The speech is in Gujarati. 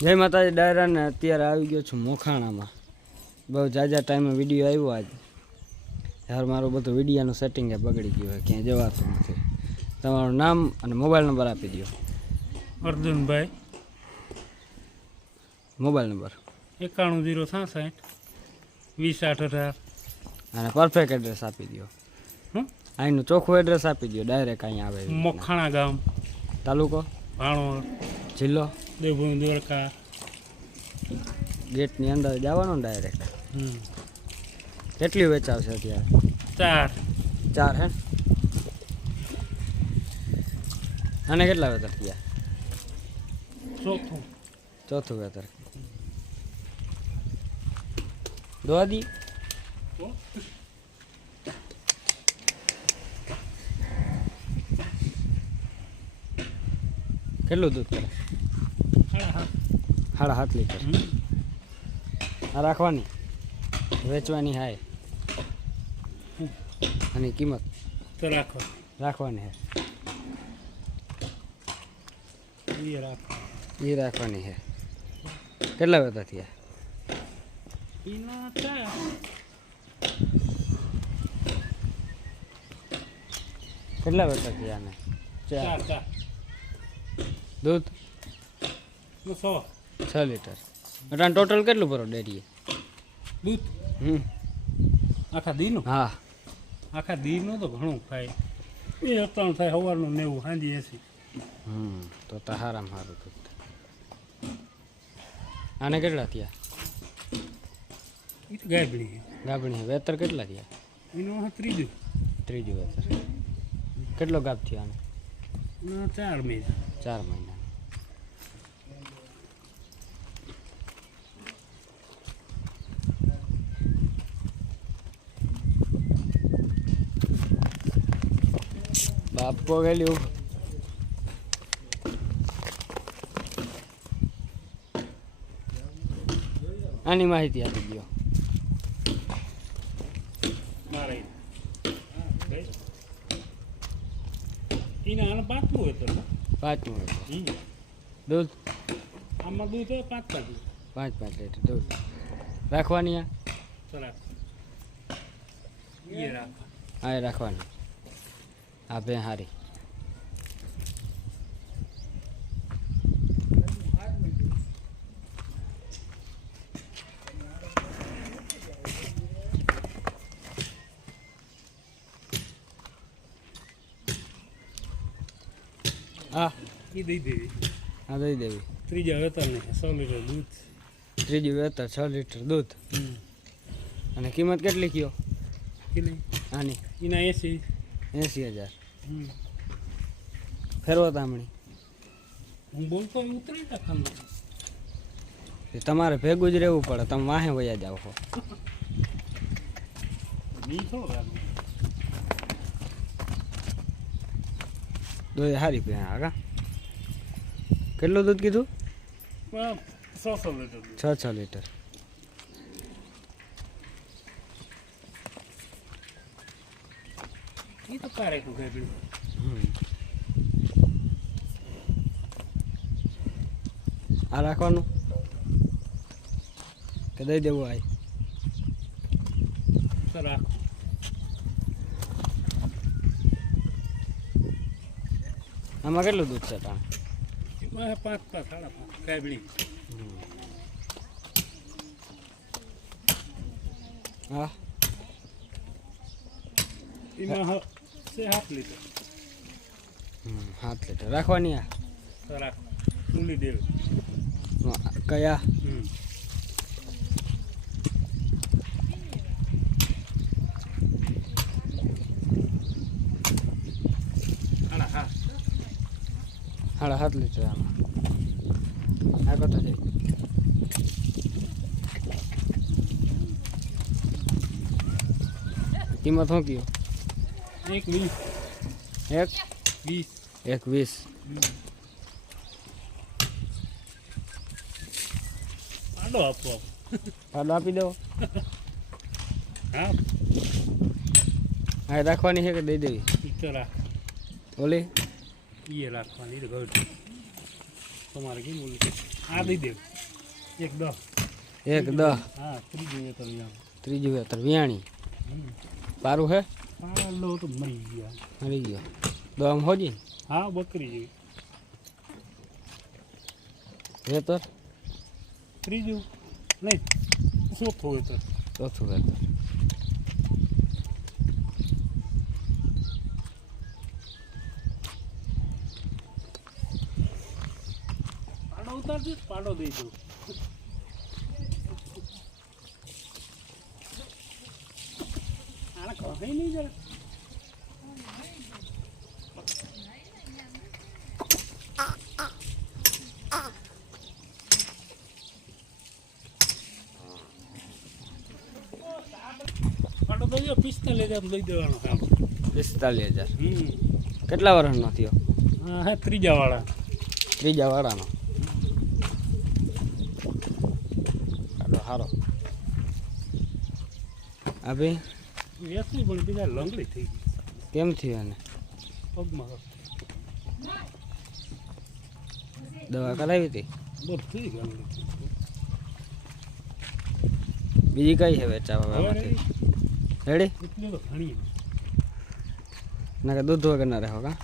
જય માતાજી ડાયરા ને અત્યારે આવી ગયો છું મોખાણામાં. બહુ જાજા ટાઈમે વિડીયો આવ્યો આજે. યાર મારું બધું વિડીયાનું સેટિંગ બગડી ગયું હોય, ક્યાંય જવાતું નથી. તમારું નામ અને મોબાઈલ નંબર આપી દો. અર્જુનભાઈ, મોબાઈલ નંબર 91 066 20 18 અને પરફેક્ટ એડ્રેસ આપી દો. અહીંનું ચોખ્ખું એડ્રેસ આપી દો, ડાયરેક્ટ અહીંયા આવે. મોખાણા ગામ, તાલુકો ભાણોર, જિલ્લો દેવભૂમિ દ્વારકા. ગેટની અંદર જવાનું ડાયરેક્ટ. કેટલી વેચાવશે અત્યારે? 4 હે. અને કેટલા વેતર થયા? ચોથું વેતર. દોદી કેટલું દૂધ કરે? 7.5 લીટર. આ રાખવાની, વેચવાની હાય અને કિંમત તો રાખવાની હે. એ રાખવાની હે. કેટલા વેતા થયા? કેટલા વેતા થયા? ને 4 દૂધ 6 લીટર. એટલે ટોટલ કેટલું ભરો ડેરીએ દૂધ? આખા દીનું? હા, આખા દીનું તો ઘણું થાય. 3 થાય, સવારનું 90, સાંજે 80. તો હારામાં સારું દૂધ. આને કેટલા થયા? એ તો ગાબડી. વેતર કેટલા થયા? એનું ત્રીજું વેતર. કેટલો ગાબ થયો આને? 4 મહિના. 4 મહિના. બાપ ગયેલું. આની માહિતી આપી દો. પાંચમું હોય તો 5 દૂધ. આમાં દૂધ હોય 5 લીટર દૂધ. રાખવાની? હા, રાખવાની. આ ભે હારી. હા, એ દઈ દેવી. હા, દઈ દેવી. ત્રીજા વેતર ને 6 લીટર દૂધ. ત્રીજું વેતર 6 લીટર દૂધ. અને કિંમત કેટલી કયો આની? એના 80,000. ફેરવો તામણી. હું બોલતો ઉતરી નાખવાનું. તમારે ભેગું જ રહેવું પડે. તમે વાહે વયા જાઓ છો. દૂધ સારી પી. હા, કેટલું દૂધ કીધું? 6 લીટર. એ તો કારે ગાબડી. આ રાખવાનું કે દઈ દેવું? આ રાખો. આમાં કેટલું દૂધ છે? 5 સાડા 5 ગાબડી. હા, એમાં 7 લીટર. 7 લીટર રાખવાની. આ રાખો. ઊંડી દેવ. કયા? સાડા 7 લીટર. આમાં આ કતો જાય? કિંમત શું કયો? 1.20. આડો આપો. આડો આપી દો. હા, આ રાખવાની છે કે દઈ દેવી? ઓલી ये રાખવાની તો તમારે કેમ બોલું આ દઈ દે એક 10 એક 10 હા ત્રીજું વેતર અહીંયા ત્રીજું વેતર વિયાણી હમ. પારું હે પાલો તો મરી ગયા મળી ગયો દમ હોજી હા બકરી જેવી વેતર ત્રીજું નહીં ચોથું વેતર ચોથું વેતર પાડો ઉતારજો પાડો દઈ દઉં આને કહે નહીં જરા પાડો દઈ દો 45,000 લઈ દેવાનો કામ 45,000 હમ કેટલા વર્ષનો થયો હા હે ત્રીજા વાળા ત્રીજા વાળાનો સારો સારો આ ભાઈ વેચવી પણ બીજા લંગડી થઈ ગઈ કેમ થયું એને પગમાં દવા કરાવી હતી બધી લંગડી બીજી કઈ છે વેચાવા આમાંથી રેડી એટલી તો ઘણી ના કે દૂધ વગર ના રહો કા